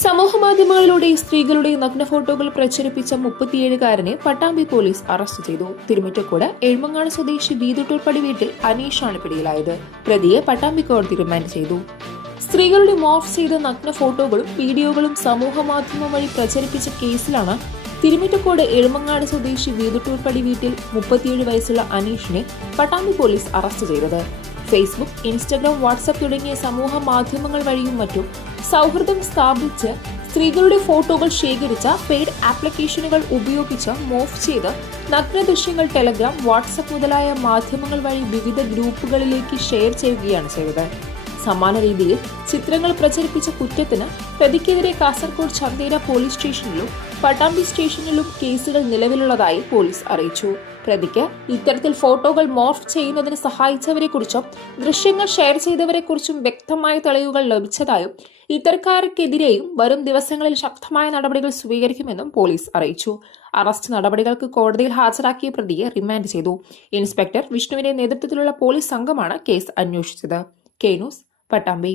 സമൂഹമാധ്യമങ്ങളിലൂടെ സ്ത്രീകളുടെ നഗ്ന ഫോട്ടോകൾ പ്രചരിപ്പിച്ച 37കാരനെ പട്ടാമ്പി പോലീസ് അറസ്റ്റ് ചെയ്തു. തിരുമിറ്റക്കോട് എഴുമങ്ങാട് സ്വദേശി ബീതുട്ടൂർപ്പടി വീട്ടിൽ അനീഷാണ് പിടിയിലായത്. പ്രതിയെ പട്ടാമ്പി കോടതി റിമാൻഡ് ചെയ്തു. സ്ത്രീകളുടെ മോർഫ് ചെയ്ത നഗ്ന ഫോട്ടോകളും വീഡിയോകളും സമൂഹമാധ്യമം വഴി പ്രചരിപ്പിച്ച കേസിലാണ് തിരുമിറ്റക്കോട് എഴുമങ്ങാട് സ്വദേശി ബീതുട്ടൂർപ്പടി വീട്ടിൽ 37 വയസ്സുള്ള അനീഷിനെ പട്ടാമ്പി പോലീസ് അറസ്റ്റ് ചെയ്തത്. ഫേസ്ബുക്ക്, ഇൻസ്റ്റഗ്രാം, വാട്സ്ആപ്പ് തുടങ്ങിയ സമൂഹ മാധ്യമങ്ങൾ വഴിയും മറ്റും സൗഹൃദം സ്ഥാപിച്ച് സ്ത്രീകളുടെ ഫോട്ടോകൾ ശേഖരിച്ച പെയ്ഡ് ആപ്ലിക്കേഷനുകൾ ഉപയോഗിച്ച് മോർഫ് ചെയ്ത് നഗ്ന ദൃശ്യങ്ങൾ ടെലഗ്രാം, വാട്സ്ആപ്പ് മുതലായ മാധ്യമങ്ങൾ വഴി വിവിധ ഗ്രൂപ്പുകളിലേക്ക് ഷെയർ ചെയ്യുകയാണ് ചെയ്തത്. സമാന രീതിയിൽ ചിത്രങ്ങൾ പ്രചരിപ്പിച്ച കുറ്റത്തിന് പ്രതിക്കെതിരെ കാസർഗോഡ് ചന്തേര പോലീസ് സ്റ്റേഷനിലും പട്ടാമ്പി സ്റ്റേഷനിലും കേസുകൾ നിലവിലുള്ളതായി പോലീസ് അറിയിച്ചു. പ്രതിക്ക് ഇത്തരത്തിൽ ഫോട്ടോകൾ മോർഫ് ചെയ്യുന്നതിന് സഹായിച്ചവരെക്കുറിച്ചും ദൃശ്യങ്ങൾ ഷെയർ ചെയ്തവരെക്കുറിച്ചും വ്യക്തമായ തെളിവുകൾ ലഭിച്ചതായും ഇത്തരക്കാർക്കെതിരെയും വരും ദിവസങ്ങളിൽ ശക്തമായ നടപടികൾ സ്വീകരിക്കുമെന്നും പോലീസ് അറിയിച്ചു. അറസ്റ്റ് നടപടികൾക്ക് കോടതിയിൽ ഹാജരാക്കിയ പ്രതിയെ റിമാൻഡ് ചെയ്തു. ഇൻസ്പെക്ടർ വിഷ്ണുവിന്റെ നേതൃത്വത്തിലുള്ള പോലീസ് സംഘമാണ് കേസ് അന്വേഷിച്ചത്. K news, Pattambi.